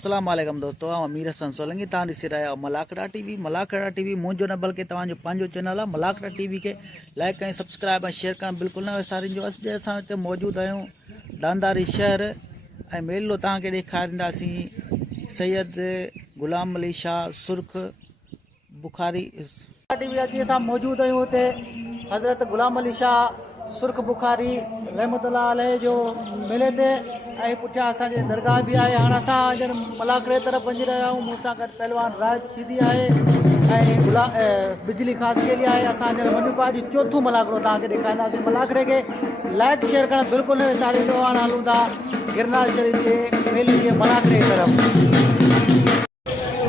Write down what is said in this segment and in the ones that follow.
अस्सलाम वालेकुम दोस्तों, अमीर हसन सोलंकी तव्हां ॾिसी रहिया आहियो मलाकड़ा टीवी। मुंहिंजो न बल्कि तव्हांजो पंहिंजो चैनल आहे मलाकड़ा टीवी खे लाइक ऐं सब्सक्राइब ऐं शेयर करणु बिल्कुलु न विसारिजो। अॼु असां हिते मौजूदु आहियूं दानदारी शहर ऐं मेलो तव्हांखे ॾेखारींदासीं सैयद गुलाम अली शाह सुर्ख बुखारी टीवी। अॼु असां मौजूदु आहियूं हुते हज़रत गुलाम अली शाह सुर्ख बुखारी रहमतुल्लाह अलैह जो मेले ते ऐं पुठियां असांजे दरगाह बि आहे। हाणे असां मलाकड़े तरफ़ वञी रहिया आहियूं। मूंसां गॾु पहलवान राज सीधी आहे ऐं बिजली ख़ासि केली आहे। असां वञूं पिया अॼु चोथों मलाकड़ो तव्हांखे ॾेखारींदासीं। मलाकड़े खे लाइक शेयर करणु बिल्कुलु न विसारींदो। हाणे हलूं था गिरनार शरीफ जे मेले जे मलाकड़े तरफ़।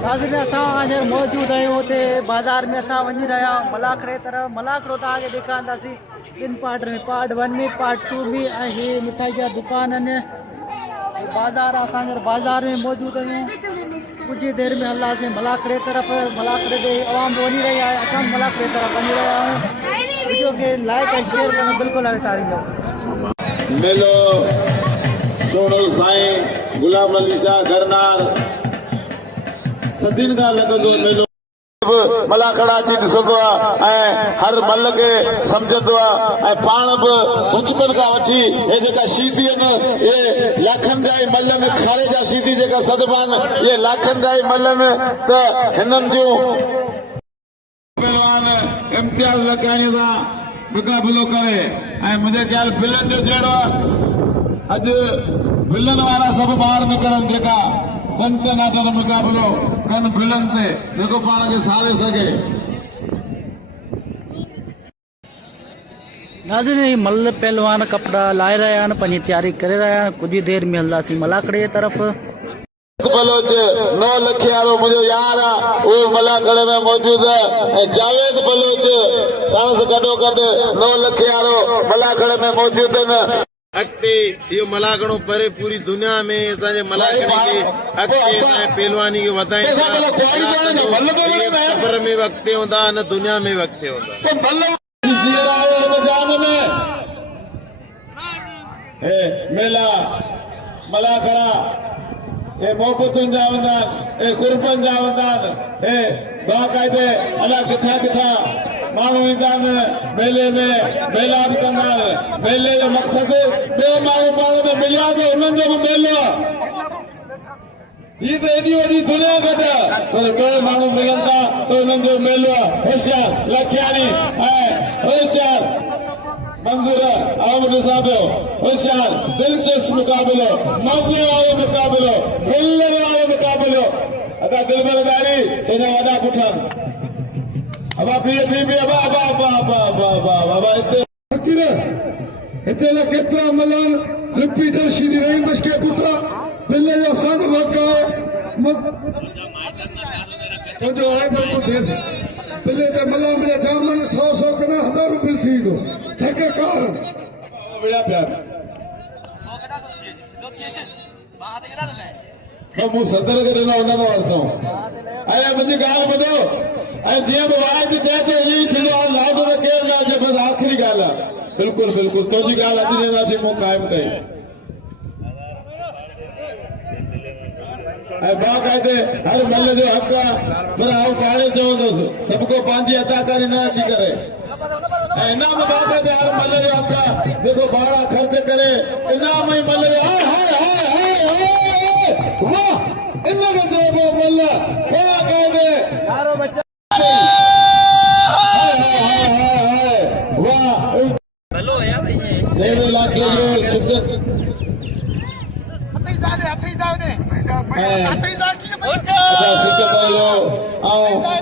नाज़रीन असां हींअर मौजूदु आहियूं हुते बाज़ार में। असां वञी रहिया आहियूं मलाकड़े तरफ़। मलाकड़ो तव्हांखे ॾेखारींदासीं ॿिनि पार्ट में, पार्ट 1 में, पार्ट 2 में। ऐं हीअ मिठाई जा दुकान आहिनि, बाज़ार। असां हींअर बाज़ार में मौजूदु आहियूं। कुझु ई देरि में हलंदासीं मलाकड़े तरफ़। मलाकड़े ते आवाम वञी रही आहे, असां मलाकड़े तरफ़ वञी रहिया आहियूं। वीडियो खे लाइक ऐं शेयर करणु बिल्कुलु न विसारींदो। मेलो सोनो साईं गुलाम अली शाह गिरनार सदिन का लगंदो मेलो मलाकड़ा अची ॾिसंदो आहे ऐं हर मल खे सम्झंदो आहे ऐं पाण बि बचपन खां वठी हे जेका शीदी आहिनि इहे लाखनि जा ई मल्हनि, खारे जा शीदी जेका सॾिबा आहिनि इहे लाखनि जा ई मल्हनि। त हिननि जूं पहलवान इम्तियाज़ लकानी सां मुक़ाबिलो करे ऐं मुंहिंजे ख़्याल फिल्म जो जहिड़ो अॼु फिल्म वारा सभु ॿाहिरि निकिरनि जेका तन नाटन मुक़ाबिलो कनि फिल्म ते जेको पाण खे सारे सघे। नाज़रीन मल पहलवान कपिड़ा लाहे रहिया आहिनि, पंहिंजी तयारी करे रहिया आहिनि। कुझु ई देरि में हलंदासीं मलाकड़े जे तरफ़। बलोच 9 लख वारो मुंहिंजो यार आहे, उहो मलाकड़े में मौजूदु आहे। ऐं जावेद बलोच साण सां गॾोगॾु 9 लख वारो मलाकड़े में मौजूदु आहिनि। अॻिते इहो मलाकड़ो परे पूरी दुनिया में असांजे मलाकड़े खे अॻिते पहलवानी खे वधाइनि ख़बर में बि अॻिते हूंदा न दुनिया में बि अॻिते हूंदा। मेला मलाकड़ा ए मोहबतुनि जा वंदा आहिनि, ए कुर्बनि जा वंदा आहिनि, ए बाक़ाइदे अलाए किथां किथां माण्हू ईंदा आहिनि मेले में, मेला बि कंदा आहिनि। मेले जो मक़सदु ॿियो माण्हू पाण में मिलिया थो, हुननि जो बि मेलो आहे। हीअ त एॾी वॾी दुनिया गॾु आहे, पर ॿियो माण्हू मिलनि था त हुननि जो मेलो आहे। होशियार लखियानी ऐं होशियार मंज़ूर आउं ॾिसां पियो, होशियार दिलचस्प मुक़ाबिलो, मज़े वारो मुक़ाबिलो, मिलण वारो मुक़ाबिलो। अदा दिलबर डारी तुंहिंजा वॾा पुठनि अबा बी अबा अबा अबा अबा अबा अबा अबा हिते हिते न केतिरा मल्हान रिपीटर शीदी रही बसके पुटा बिल्ले जो साथ वका तो है पर को देस बिल्ले ते मल्हान में जामन 100 कने 1000 रुपए थी दो ठेके कार बड़ा प्यार मु सदर करे ना उन वरतो आया मुझे गाल बदो ऐं जीअं बि वाइद थिए थो ईअं ई थींदो आहे। लाभ त केरु न अचे, बसि आख़िरी ॻाल्हि आहे। बिल्कुलु बिल्कुलु तुंहिंजी ॻाल्हि अॼु ॾींदासीं मूं क़ाइमु कई ऐं बाक़ाइदे हर मल जो हक़ आहे। पर आउं पाणे चवंदुसि सभु को पंहिंजी अदाकारी न अची करे ऐं इनाम बाक़ाइदे हर मल जो हक़ आहे। जेको भाड़ा ख़र्च करे इनाम ई मल जो वाह इन खे चइबो मल बाक़ाइदे इलाके जो सिकत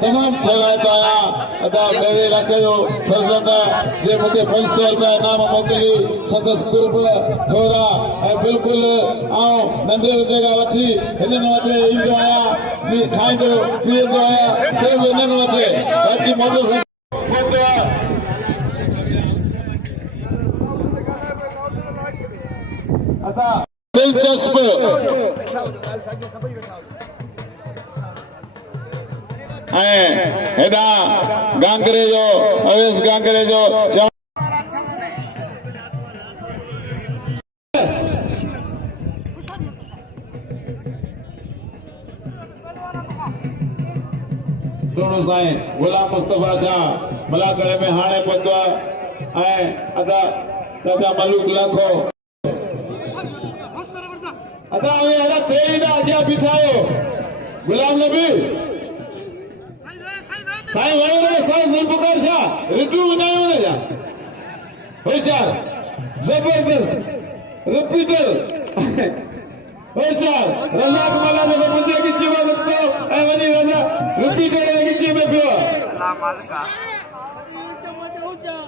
तमाम ठहराइत आया अदा मेरे इलाके जो फर्ज़ंद जे मुझे 500 रुपया इनाम मोकिली संदसि कुर्ब थोरा ऐं बिल्कुलु नंढे हूंदे खां वठी हिननि वटि ईंदो आहियां, खाईंदो पीअंदो आहियां, सिर्फ़ु हिननि वटि। बाक़ी मोटर दिलचस्प ऐं हेॾा गांगरे जो अवेस गांगरे जो सुनो साईं गुलाम मुस्तफा शाह मलाकड़े में हाणे पहुतो आहे अदा चाचा मलूक लाखो अदा वे अदा तेरी ना अॻियां बिठायो गुलाम नबी साईं वारे साईं जुल्फकार शाह रिव्यू बनायो ने जा होशियार जबरदस्त रिपीटर होशियार रज़ाक मला जे मुंहिंजे गिची में निकितो ऐं वञी रज़ा रिपीटर जे गिची में पियो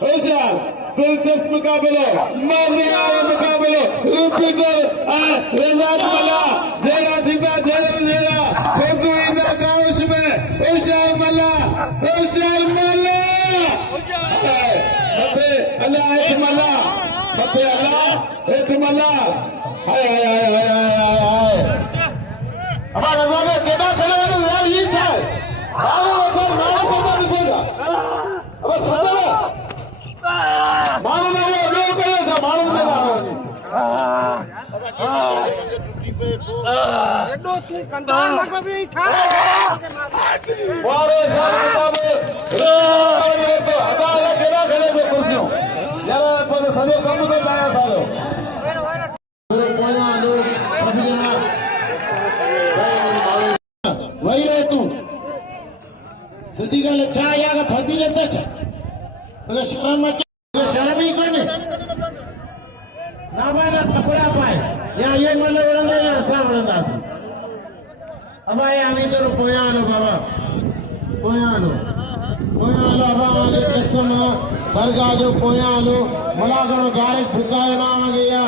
होशियार दिलचस्प मुकाबलो मज़ेदार मुकाबलो रिपीटर ऐं रज़ाक मला जहिड़ा थींदा जहिड़ा खोटू ईंदा काउश में होशियार मला मथे अल्लाह हेठि मला मथे अल्लाह हेठि मला हाय हाय हाय हाय हाय हाय अब रज़ा के केॾा खड़े आहिनि यार ही छा आहे माण्हू अथनि माण्हू कोन ॾिसंदा अब सदर माण्हू न ॿियो कयो छा माण्हू न वारे साल किताब अदा केॾा खड़े थे कुर्सियूं यार पर सॼो कमु तो लाया सालो पोयां लोग सभी जना वही रहे तू सिद्धी ॻाल्हि छा यार फज़ीलत छा अगर शर्म अचे शर्म ही कोन्हे नाबाना कपड़ा पाए या ये मन वणंदा या असां वणंदासीं अब आए आमी तो पोयां हलो बाबा पोयां हलो अबा आगे कसम दरगाह जो पोयां हलो मलागण गारे फुकायो ना आगे या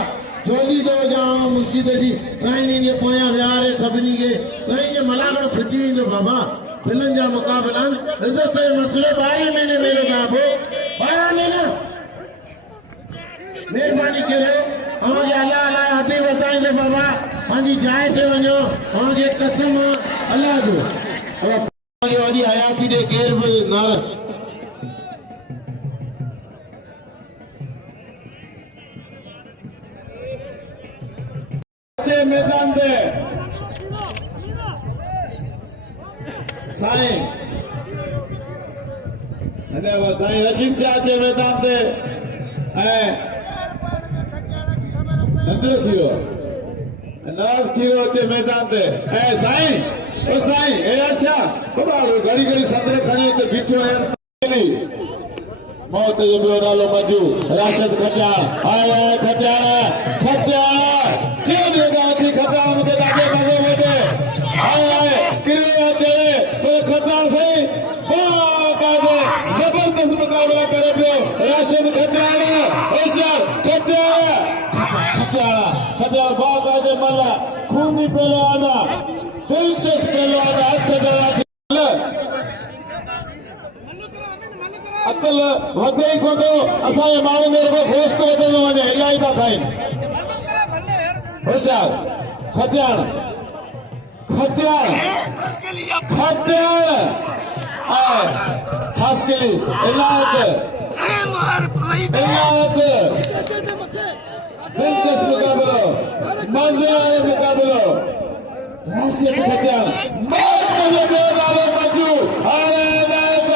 जोली दो जाओ मुर्शिद जी साईं ने पोयां विहारे सभिनी के साईं के मलागण फुची वेंदो बाबा फिल्म जा मुकाबला इज्जत मसले 12 महीने मेरे बाबू 12 महीना मेहरबानी करे आगे अल्लाह अल्लाह हबीब बताइंदे बाबा पांजी जाए ते वञो आगे कसम अल्लाह जो अब आगे वाली हयाती दे गैर नार मैदान दे साईं अने वो साईं रशीद शाह जे मैदान दे ऐं नंढो थीरो नाज़ थीरो जे मैदान ते ऐं साईं ओ साईं ए अच्छा बाबा घड़ी घड़ी संदरे खणी ते बीठो है मौत जो ॿियो नालो मजू राशिद खटियार आयो आहे खटियार जे देगा थी खटियार मूंखे ॾाढो मज़ो वठे आयो आहे किरियो अचे पर खटियार सही बाक़ाइदे ज़बरदस्त मुक़ाबला करे पियो राशिद खटियार होशियार खटियार बाक़ाइदे मल्ला खूनी पहलवान दिलचस्प पहलवान हथ जड़ा अकल वधे ई कोन असांजे माण्हू में रुगो गोश्त वधंदो वञे इलाही था खाइनि होशियार खटियार ख़ासि किली इनायत दिलचस्प मुक़ाबिलो मज़े वारो मुक़ाबिलो राशिद खटियार बहुत मज़े में नालो मंजू हाणे इनायत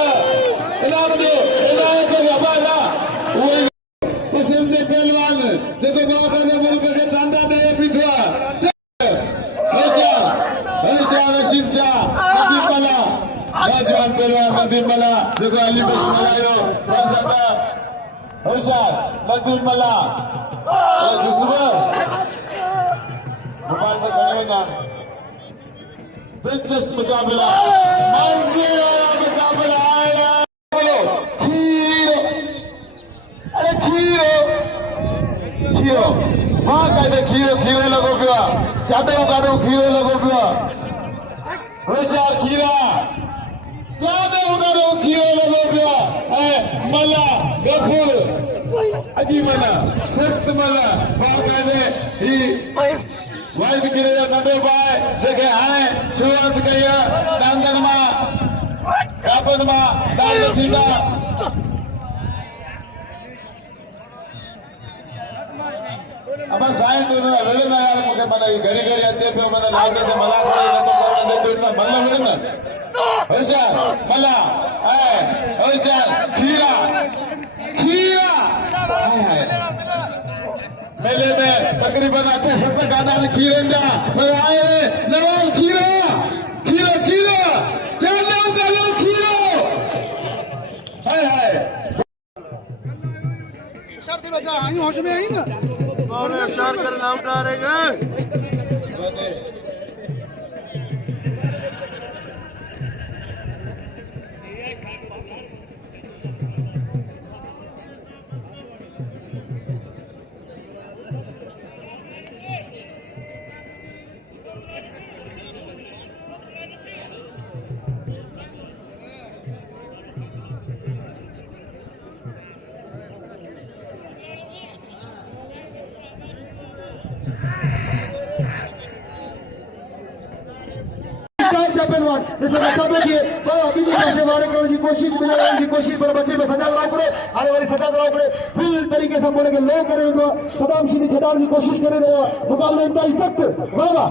सिंधी पहलवान जेको बाबा मुल्क खे टांडा ॾे बीठो आहे होशियार रशीद शाह नदीम मला नौजवान पहलवान नदीम मला जेको अली बख्श मल्हायो होशियार नदीम मला दिलचस्प मुकाबला मज़े वाला मुकाबला आया खीरो मां कहते खीरो लगो पियो काटो खीरो लगो पियो होशियार खीरा काटो खीरो लगो पियो मला गफूर अजी मला सख्त मला मां कहते ही वाइद किरे नंढो भाई जेके हाणे शुरूआत कई आहे डांगन मां कापन मां डांग थींदा अब साईं तो ना वेले ना यार मुके मने घड़ी अचे पियो मने लागे ते मला करे न तो करण दे तो इतना मन लगे ना होशियार मला होशियार खीरा खीरा मेले में तकरीबन 68 गाना खीरे आए नवाज खीरा खीरा खीरा क्या नाम का नाम खीरा है शर्त बचा आई होश में आई ना और इशार कर लाउट आ रहेगा पहलवान जैसे बच्चा देखिए अभी भी पैसे मारे करने की कोशिश मिलाने की कोशिश पर बच्चे में सजा दिलाओ पड़े आने वाली सजा दिलाओ पड़े फुल तरीके से बोले कि लो करे सदाम सीधी छदान की कोशिश करे मुकाबले इंतहा सख्त बाबा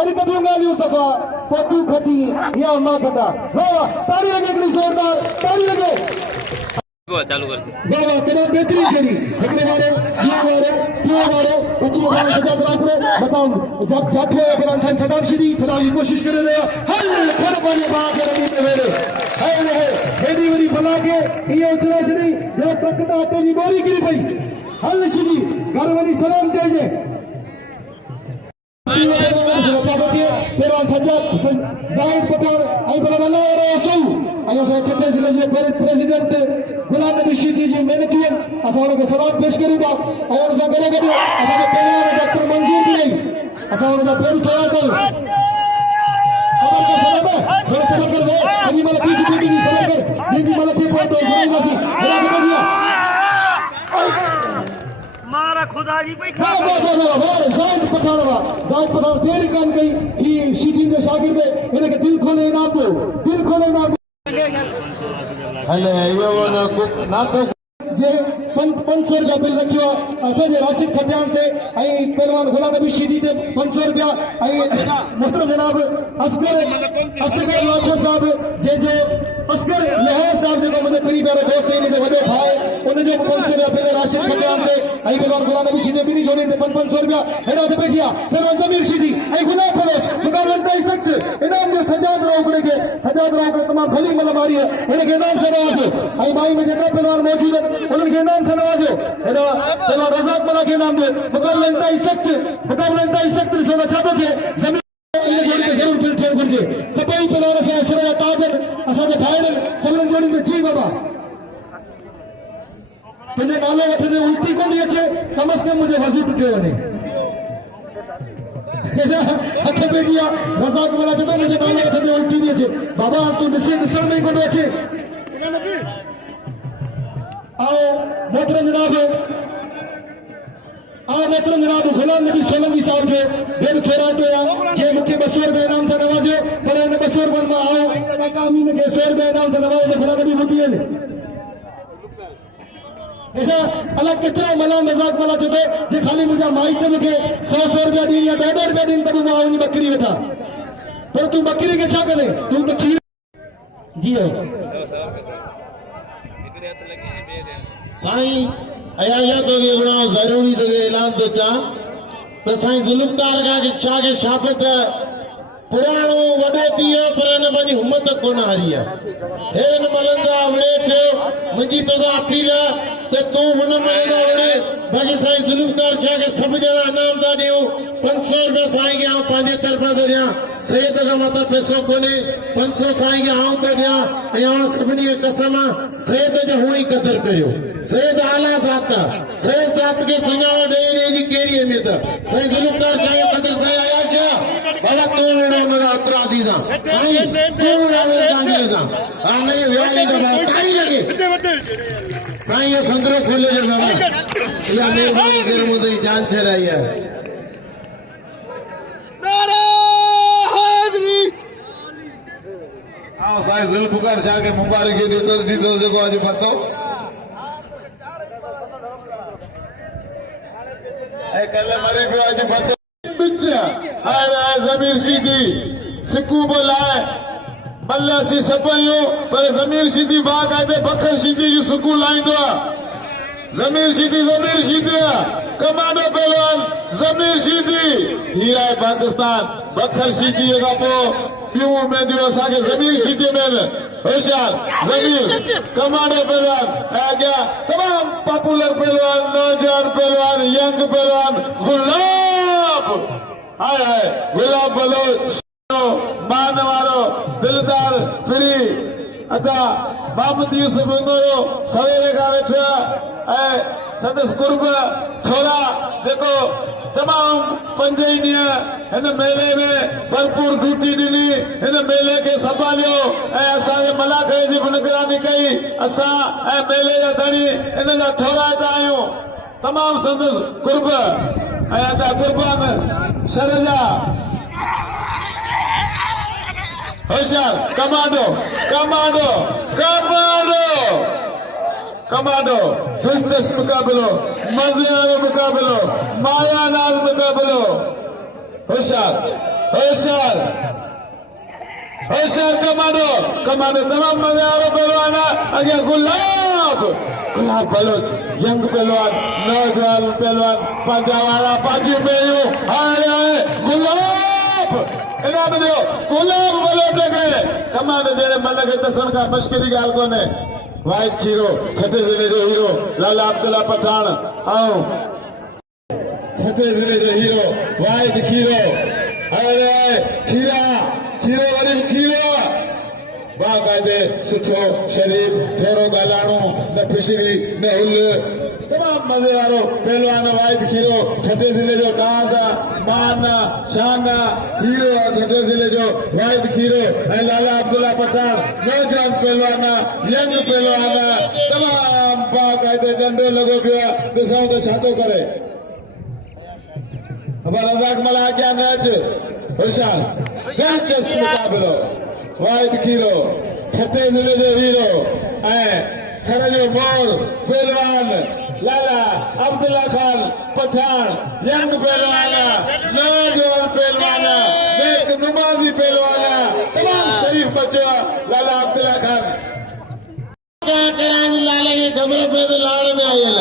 अरे कभी उंगाली सफा पतू खती या मां खता बाबा ताली लगे इतनी जोरदार ताली लगे चालू कर बाबा तमाम बेहतरीन चली अगले मारे बच्ची के सजा दिलाओ पड़े बताओ जब जाते हैं फिर अंसन सदाम सीधी छदान की कोशिश करे हल खर पानी बाग रमी पे वेरे है हेडी वरी भला के ये उछला छड़ी जो प्रकटा आटे जी बोरी गिरी पई हल सीधी घर वरी सलाम चाहिए सुरक्षा देती है फिर सज्जा जाहिद पठान आई बना ला रहा सो आया से छत्तीस जिले जो प्रेसिडेंट गुलाम नबी शीदी जी मैंने किया असा के सलाम पेश करूंगा और सा करेगा असा के पहलवान डॉक्टर मंजूर भी नहीं असा उनका पेन थोड़ा कर सबर कर थोड़ा सबर कर वो अभी मला की नहीं सबर कर ये मला की पड़तो गोली मसी बड़ा के बढ़िया मारा खुदा जी पे जाहिद पठान तेरी काम कई ये शीदी के शागिर्द इन्हें के दिल खोले इनाम हले यो ना तो जे 500 रुपया बिल रखियो असां जे राशिद खटियान ते आई पहलवान गुलाम नबी शीदी ते 500 रुपया आई मोहतरम जनाब असगर लाखो साहब जे जो असगर लहर साहब जो मुझे प्री प्यारे दोस्त ने के वडो भाई उन जो 500 रुपया बिल राशिद खटियान ते आई पहलवान गुलाम नबी शीदी बिनी जोड़ी ते 500 रुपया एडा ते पेजिया पहलवान जमीर शीदी आई गुलाम फलोज मुकाबला तय सख्त इनाम जो सजाद रावगड़े के तमाम भली मलमारी है इनके इनाम से नवाजो आई भाई में जेका पहलवान मौजूद है उनके इनाम से नवाजो एडा पहलवान रजाक मला के नाम दे मुकाबला तय सख्त रिसोला चाहते थे जमीन इन जोड़ी के जरूर फिर खेल गुरजे सभी पहलवान से असरा ताजन असा के भाई सबन जोड़ी में जी बाबा तुझे नाले वठने उल्टी को नहीं अच्छे कम से कम मुझे वजू टुके होने हथ पे दिया रजाक वाला जब मुझे नाले वठने उल्टी नहीं अच्छे बाबा तू निसर में को देखे आओ मोहतरम जनाब गुलाम नबी सोलंकी साहब जो दिल थोड़ा तो जे मुख्य 200 रुपए इनाम से नवाजो पर इन 200 रुपए में आओ काका अमीन के 100 रुपए इनाम से नवाजो गुलाम नबी बुद्धि है ऐसा अलग कितना मला मजाक वाला चते जे खाली मुझे माइट में 100 रुपया दी या 1.5 रुपया दी तब मां उनी बकरी बैठा पर तू बकरी के छा करे तू तो खीर जी है साईं अया तो के गुना जरूरी तो के ऐलान तो चा तो साईं जुल्मकार का के छा के शाफत पुराणो वडो दियो पर न बनी हिम्मत को न हारी है हेन मलंदा वड़े पे मुजी तो दा अपील ते तू हुन मलंदा वड़े बाकी साईं जुल्मकार छा के सब जना इनाम दा दियो 500 रुपया साईं के पांजे तरफा दे दिया सैयद का मता पैसो कोने 500 साईं के हां तो दिया या सबनी कसम सैयद जो हुई कदर करियो सैयद आला जात के सुनाओ दे जी केड़ी में था साईं जुल्मकार छा कदर से आया छा बाबा तू मेरा अतरा दी दा साईं तू मेरा गांधी दा आने व्याली दा तारी लगे साईं ये संदरो खोले जो बाबा या मेहरबानी कर मुझे जान चलाई है आओ साईं जुल्फकार शाह के मुबारक दी तो देखो आज पतो ए कल मरी पे आज पतो बिच आया जमीर शीदी सिक्कू बोलाए मल्लासी सपाइयो पर ज़मीर शीदी बाक़ायदे बखर शीदी जो सुकून लाइंदो ज़मीर शीदी कमांडो पहलवान ज़मीर शीदी हीरा पाकिस्तान बखर शीदी का पो बियो में दियो असांखे ज़मीर शीदी में होशियार ज़मीर कमांडो पहलवान आ गया तमाम पॉपुलर पहलवान नौजवान पहलवान यंग पहलवान गुलाब हाय गुलाब बलोच मान वारो दिलदार फ्री अदा मोहम्मद यूसुफ इंगोरो सवेरे का वेठा ऐ सदस कुर्ब छोरा जेको तमाम पंजईनिया इन मेले में भरपूर ड्यूटी ॾिनी इन मेले के संभालियो ऐं असांजे मलाखे जी बि निगरानी कई असां ऐं मेले जा धणी इन जा छोरा हितां आहियूं तमाम संदस कुर्ब ऐं अदा कुर्बान शरजा होशियार कमांडो कमांडो कमांडो कमांडो दिलचस्प मुकाबलो मजे वालो मुकाबलो माया नाज मुकाबलो होशियार होशियार होशियार कमांडो कमांडो तमाम मजे वालो पहलवान अगे गुलाब गुलाब बलोच यंग पहलवान नौजवान पहलवान पंजावाला पाजी पेयो हाय गुलाब इनाम दियो गुलाब बलोच के कमांडो जेरे मन के तसन का मश्करी गाल कोने वाइट खीरो छठे जिले जो हीरो लाला अब्दुल्ला पठान आओ छठे जिले जो हीरो वाइट खीरो अरे खीरा खीरो वरी खीरो बाकायदे सुठो शरीफ थोरो गालाणो न फिशरी न हुल तमाम मजे वारो पहलवान वाइट खीरो छठे जिले जो नाज मान शान हीरो छठे जिले जो वाइट खीरो ऐं लाला अब्दुल्ला पठान नौजवान पहलवान यंग पहलवान तमाम बाकायदे डंडो लॻो पियो आहे ॾिसूं त छा थो करे रज़ाक मला क्या मैच होशियार दिलचस्प मुकाबलो वाइट खीरो छठे जिले जो हीरो ऐं थर जो मोर पहलवान लाला अब्दुल्ला खान पठान यंग पहलवान नौजवान पहलवान नेक नमाजी पहलवान तमाम शरीफ बच्चो लाला अब्दुल्ला खान करानी लाला के कमरे पे तो लाड़ में आयल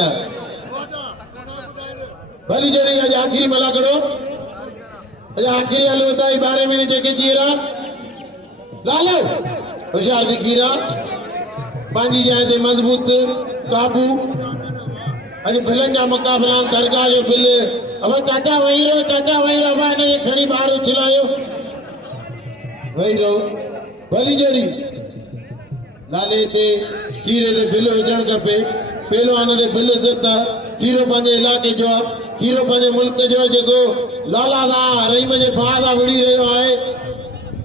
भली जड़ी आज आखिरी मला करो आज आखिरी हल होता है 12 महीने जेके जीरा लालो होशियार दिखीरा पांजी जाए ते मजबूत काबू अज फिलन जा मुकाबला दरगाह जो बिल अब चाचा वही रहो अब ने खड़ी बाहर उछलायो वही रहो भली जड़ी लाले ते खीरे ते बिल विझण खपे पहलवान ते बिल देता खीरो पंहिंजे इलाके जो आहे खीरो पंहिंजे मुल्क जो जेको लाला दा रहीम जे भाउ दा विड़ी रहियो आहे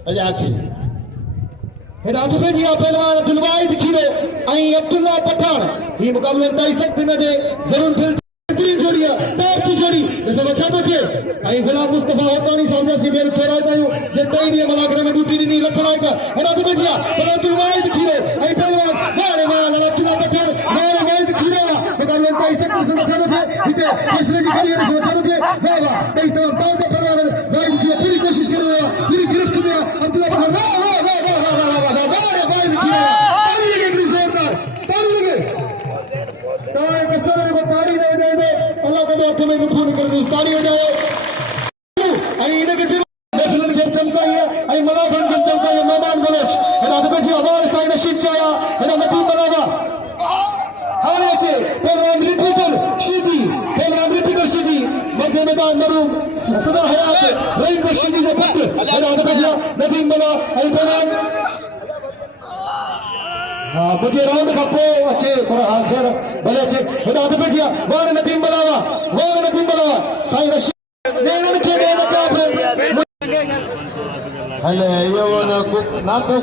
अॼु आख़िर हेॾा दुबे जी पहलवान अब्दुल खीरो ऐं अब्दुल्ला पठान ही मुकाबलो ताई सख्त न दे जरूर फिर बेहतरीन जोड़ी है टॉप की जोड़ी जैसे बचा तो थे ऐं गुलाम मुस्तफा होतानी सामने से बेल थोड़ा तायो जे तई भी मलाकरे में ड्यूटी नहीं लखड़ाएगा हेॾा दुबे जी पर अब्दुल खीरो ऐं पहलवान वाले वाला अब्दुल्ला पठान वाले वाइद खीरो मुकाबलो ताई सख्त से बचा तो थे इते फैसले की करियर से बचा तो थे वाह वाह भाई तमाम पांच पहलवान वाइद की पूरी कोशिश कर रहा है पूरी गिरफ्त में अब्दुल्ला पठान वाह वाह में गुफून कर दो ताड़ी हो जाए आई इने के मसलन के चमका है आई मलाखन के चमका है मेहमान बलोच एना तो जी हमारे साईं रशीद चाया एना नतीम बनावा हाले छे पहलवान रिपीटर सीधी मध्य मैदान मरूम सदा हयात रहीम बख्शी जो पुत्र एना तो जी नतीम बना आई पहलवान हां मुझे राउंड का पो अच्छे थोड़ा हाल खैर भले अच्छे एना तो जी वाण नतीम बनावा साईं रशीद नेणन के देना का हले यो ना तो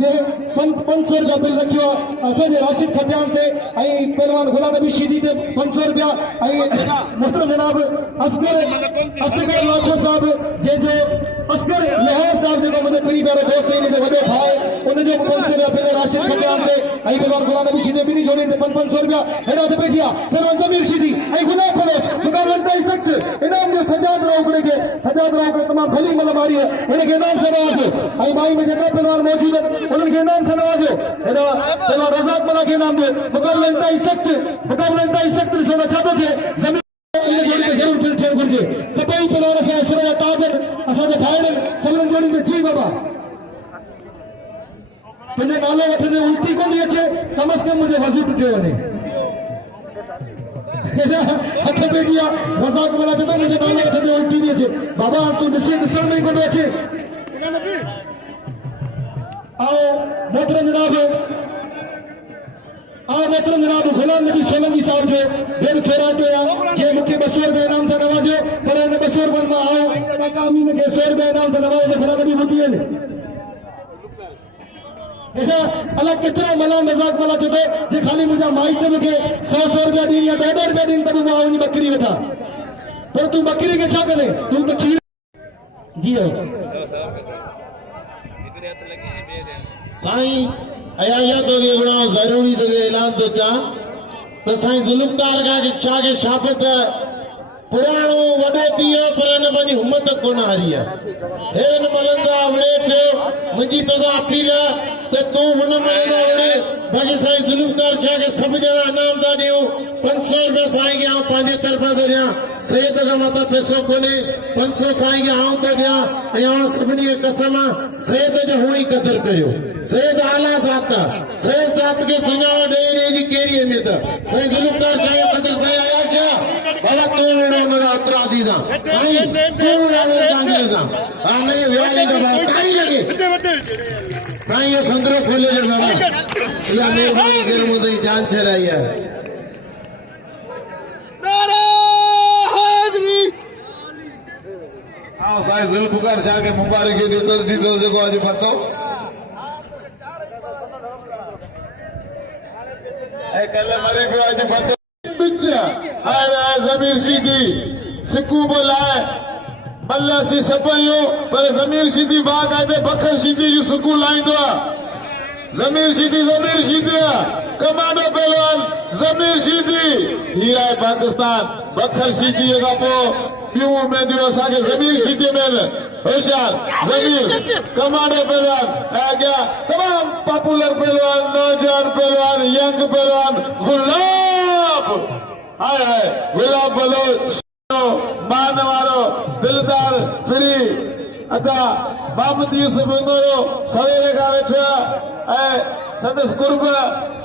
जे 500 रुपया बिल रखियो असांजे राशिद खटियान ते ऐं पहलवान गुलाम नबी शीदी ते 500 रुपया ऐं मुहतरम जनाब असगर लाखो साहब जे जो असगर लहर साहब जो मुझे प्री प्यारे दोस्त ने जो वडो भाई उन जो 500 रुपया बिल राशिद खटियान ते ऐं पहलवान गुलाम नबी शीदी बिनी जोड़ी ते 500 रुपया हेडा ते पेजिया पहलवान ज़मीर शीदी ऐं गुलाम बलोच मुकाबला ताई सख्त इनाम जो सजाद रोकड़े के सजा मुकाबला के तमाम भली मतलब आ रही है उनके इनाम से नवाजो आई भाई में जेका पहलवान मौजूद है उनके इनाम से नवाजो एदा पहलवान रज़ाक मला के नाम में मुकाबला इंतहाई सख्त सोना चाहते थे जमीन इन जोड़ी के जरूर फिर खेल गुरजे सभई पहलवान से असर ताजन असा जे भाइरन सभन जोड़ी में जी बाबा तुझे नालो वठने उल्टी को नहीं अच्छे कम से कम मुझे वजू टुटे वने हथ पे दिया रज़ाक मला चतो मुझे नालो वठने उल्टी नहीं अच्छे बाबा तू नसीब दिसण में को देखे आओ मोहतरम जनाब गुलाम नबी सोलंकी साहब जो दिल थोड़ा तो या जे मुके 200 रुपए इनाम से नवाजो पर इन 200 रुपए में आओ काका अमीन के 100 रुपए इनाम से नवाजो तो गुलाम नबी बुद्धि है एदा अलग कितना मला मजाक मला चतो जे खाली मुजा माइट में के 100 रुपया दी या 1.5 रुपया दी तब मां वनी बकरी वेठा पर तू बकरी के छा करे तू तो खीर जी हो साईं अया तो के गुणा जरूरी तो के ऐलान तो चा तो साईं जुल्मकार का के छा के शाफत पुराणो वडो दियो पर न बनी हिम्मत कोन हारी है हेरन मलंदा आवड़े पे मुजी तो दा अपील ते तू हुन मलंदा आवड़े बाकी साईं जुल्मकार छा के सब जना इनाम दा दियो 500 रुपया साईं के आ पांजे तरफा दे रिया सैयद का माता पैसो कोने 500 साईं के आऊं तो दिया या सबनी कसम सैयद जो हुई कदर करियो सैयद आला जात के सुनाव दे जी केड़ी में था साईं जुल्मकार छा कदर से आया क्या बाबा तू मेरा उतरा दी दा साईं तू मेरा डांगे दा आने व्याली दा तारी लगे साईं ये संदरो खोले ले बाबा या मेहरबानी कर मुझे जान चलाई है हाँ साईं जुल्फकार शाह के मुबारक दी तो देखो आज पतो ए कल मरे को आज पतो बिचा आया जमीर शीदी सिक्कू बोलाए बल्ला सी सपयो पर जमीर शीदी बाग आए बखर शीदी जो सिक्कू लाइंदो जमीर शीदी कमांडो पहलवान जमीर शीदी हीरा पाकिस्तान बखर शीदी का पो क्यों में दियो साके जमीर शीदी में होशियार जमीर कमांडो पहलवान आ गया तमाम पॉपुलर पहलवान नौजवान पहलवान यंग पहलवान गुलाब बलोच मान वारो दिलदार फ्री अता मोहम्मद यूसुफ इंगोरो सवेरे का बैठा है सदस कुर्ब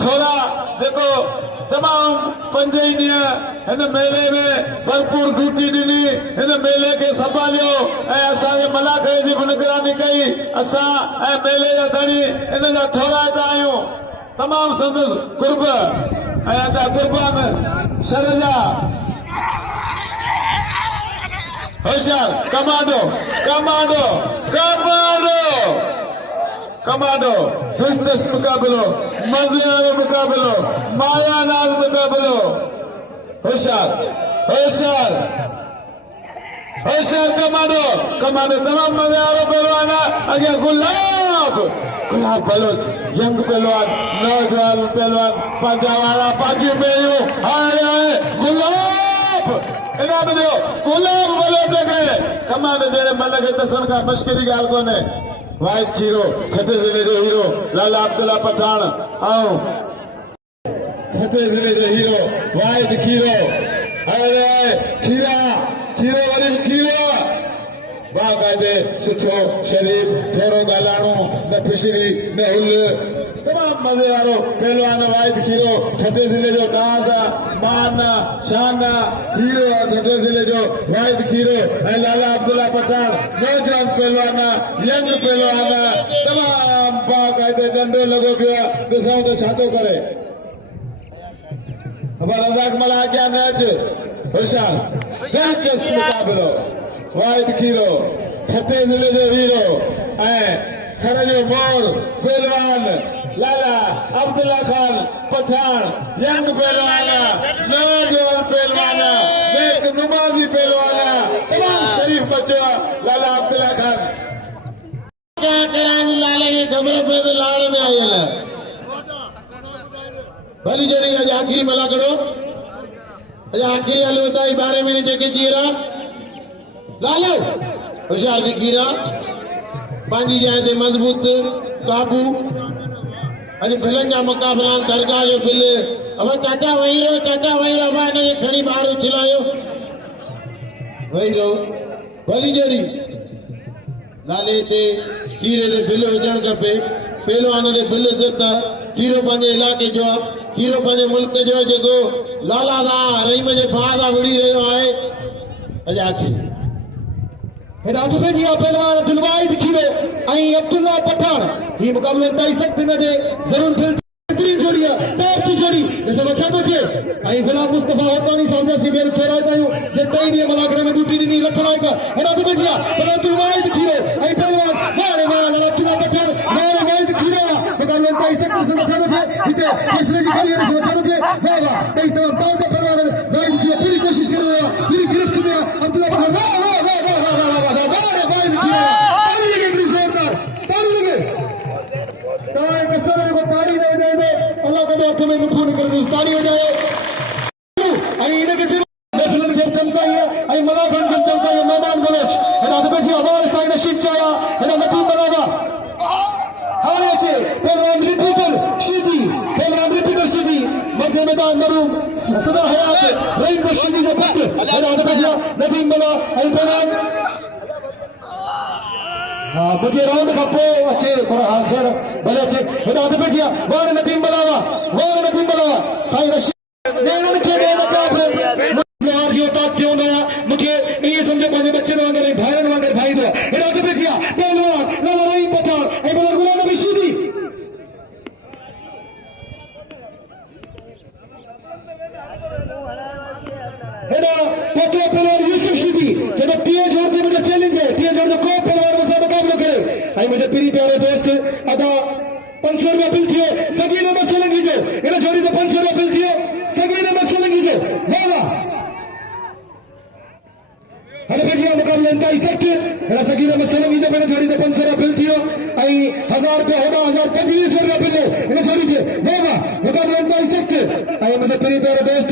थोड़ा जेको तमाम पंजईनिया इन मेले में भरपूर ड्यूटी ॾिनी इन मेले के संभालियो ऐं असांजे मलाखे जी निगरानी कई असां ऐं मेले जा धणी इन जा थोरा था आहियूं तमाम संदस कुर्ब ऐं अदा कुर्बान शरजा होशियार कमांडो दिलचस्प मुकाबलो मजे वालो मुकाबलो माया नाज मुकाबलो होशियार कमांडो तमाम मजे वालो पहलवान आगे गुलाब बलोच यंग पहलवान नौजवान पहलवान पंजावाला पाजी मेयो आए गुलाब इनाम दियो गुलाब बलोच के कमांडो जेरे मन के तसन का मश्करी गाल कोने वाइट खीरो छठे जिले जो हीरो लाला अब्दुल्ला पठान आओ छठे जिले जो हीरो वाइट खीरो अरे खीरो बाकायदे सुठो शरीफ थोरो गालाणो न फिशरी न हुल तमाम मजे वालो पहलवान वाइट खीरो छठे जिले जो नाज मान शान हीरो छठे जिले जो वाइट खीरो लाला अब्दुल्ला पठान नौजवान पहलवान यंग पहलवान तमाम बाकायदे डंडो लगो पियो ॾिसूं त छा थो करे रज़ाक मला क्या मैच होशियार दिलचस्प मुकाबलो वाइट खीरो छठे जिले जो हीरो थर जो मोर पहलवान लाला अब्दुल्ला खान पठान यंग पहलवान नौजवान पहलवान नेक नमाजी पहलवान तमाम शरीफ बच्चों लाला अब्दुल्ला खान क्या करांगी लाले के कमरे पे तो लाड़ में आएगा भली जड़ी आज आखिरी मला करो आज आखिरी हल होता है 12 महीने जगह जीरा लालो होशियार वीकीरा पंहिंजी जाइ ते मज़बूत काबू अॼु फिल्म जा मुक़ाबिला दरगाह जो बिल अब चाचा वही रहो अब हिनखे खणी ॿाहिरि उछलायो वही रहो भली जहिड़ी नाले ते खीरे ते बिल हुजणु खपे पहलवान ते बिल इज़त खीरो पंहिंजे इलाइक़े जो आहे खीरो पंहिंजे मुल्क जो आहे जेको लाला सां रहीम जे भाउ सां विड़ी रहियो आहे अॼु आख़िर राजू जी पहलवान दिलवाहिद खीरो ऐं अब्दुल्ला पठान ये मुकाबले ताई सख्त न दे जरूर फिर बेहतरीन जोड़ी है टॉप की जोड़ी जैसे अच्छा तो थे आई गुलाम मुस्तफा होतानी सामने से बेल थोड़ा तायो जे तई भी मलाकरा में ड्यूटी नहीं लखनाएगा राजू भैया पर दिलवाहिद खीरो आई पहलवान मारे मार अब्दुल्ला पठान मारे वाहिद खीरो मुकाबले ताई सख्त से अच्छा तो थे इते फैसले की करियर से अच्छा तो थे वाह वाह भाई तमाम पांच पहलवान वाहिद की पूरी कोशिश कर रहा है पूरी गिरफ्त में अब्दुल्ला पठान वाह वाह में मुठो निकल गई ताड़ी हो जाए आई इने के मसलन जब चमका है आई मलाखन जब चमका है मेहमान बलोच रात में जी हमारे साईं रशीद चाया मेरा नतीम बनावा हारे छे पहलवान रिपीटर सीधी मध्य मैदान मरूम सदा हयात रहीम बख्शी जो पुत्र रात में जी नतीम बना आई पहलवान हां मुझे राउंड का पो अच्छे पर हाल खैर भले अच्छे हिदायत पे किया वार नदीम बलावा साईं रशीद नैनन के ने नकाब यार जो ता क्यों नया मुझे ये समझे पाने बच्चे वांगर भाईरन वांगर भाई दो हिदायत पे किया पहलवान लाला रहीम पठान ए बलर गुलाम नबी सीधी हेडा पतो पहलवान यूसुफ सीधी जब पीए जोड़ के मुझे चैलेंज है पीए जोड़ को पहलवान आई मुझे प्यारे प्यारे दोस्त अदा 500 रुपया बिल थियो सगी ने मसलंगी जो इने जोड़ी तो 500 रुपया बिल थियो सगी ने मसलंगी जो वाह हने भजिया मुकाबले इंतहा सख्त एला सगी ने मसलंगी जो मैंने जोड़ी तो 500 रुपया बिल थियो आई 1000 रुपया होगा 2500 रुपया बिल इने जोड़ी थे वाह मुकाबले इंतहा सख्त आई मुझे प्यारे दोस्त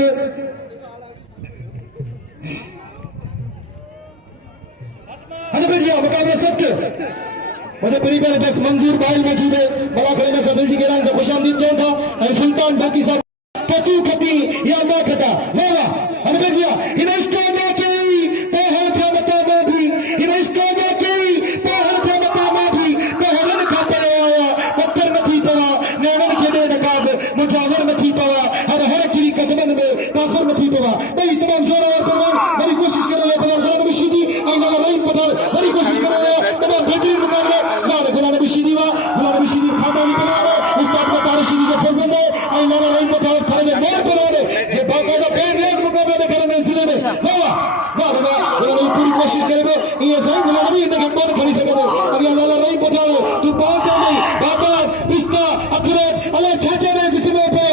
हने भजिया मुकाबले सख्त मुझे परिवार दोस्त मंजूर भाई मौजूद है बलाखड़े में सबिल जी के नाम से खुशामदीद कहूं था और सुल्तान भक्ति साहब पतू खती या ना खता वाह अरे भैया इन इसको जो के पहल थे बता मैं भी इन इसको जो के पहल थे बता मैं भी पहलन खा पड़े आया पत्थर नथी पवा नैनन के ने नकाब मुजावर नथी पवा हर किरी कदमन में पाखर नथी पवा भाई तमाम जोर और पहलवान बड़ी कोशिश कर रहे हैं पहलवान गुलाम नबी सीधी आई नाला रहीम पठान बड़ी कोशिश कर रहे हैं तमाम बेहतरीन मुकाबले गुलाम नबी सीधी खानदानी पहलवान उस्ताद मतार सीधी के फर्जंद है आई नाला रहीम पठान खड़े मार पहलवान जे बाकायदा बेनियाज मुकाबला करने सिले में वाह गुलाम नबी पूरी कोशिश करे ये सही गुलाम नबी इनके कौन खड़ी सके अभी नाला रहीम पठान तू पहुंच नहीं बाबा पिस्ता अखरत अल्लाह छाछे में जिसमें पे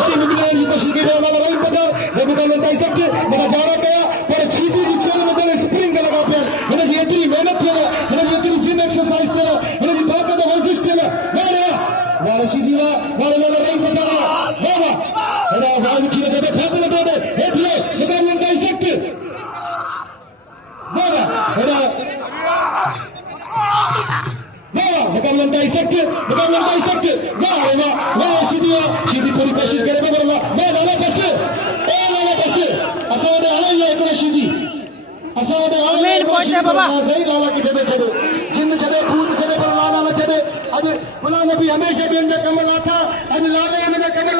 बड़ी मुकाबले की कोशिश कर नाला रहीम पठान वो मुकाबला तय सकते मेरा जारा गया पर चीजी की चेल में दे स्प्रिंग लगा पे मैंने ये इतनी मेहनत किया मैंने ये इतनी जिम एक्सरसाइज किया मैंने ये बाकायदा वर्जिश किया वाह रशीदी वाह लाला रहीम पठान वाह एड़ा वाह की वजह से फातल दे दे हेठले मुकाबला तय सकते वाह एड़ा मुकाबला तय सकते वाह सीधी पूरी कोशिश करे बरला वाह लाला बस असा वडे आला ये एक सीधी असा वडे आला पहुंचे बाबा सही लाला की जगह छड़ो जिन छड़े भूत छड़े पर लाला न छड़े आज गुलाम नबी हमेशा बेंजा कमल आता आज लाले ने कमल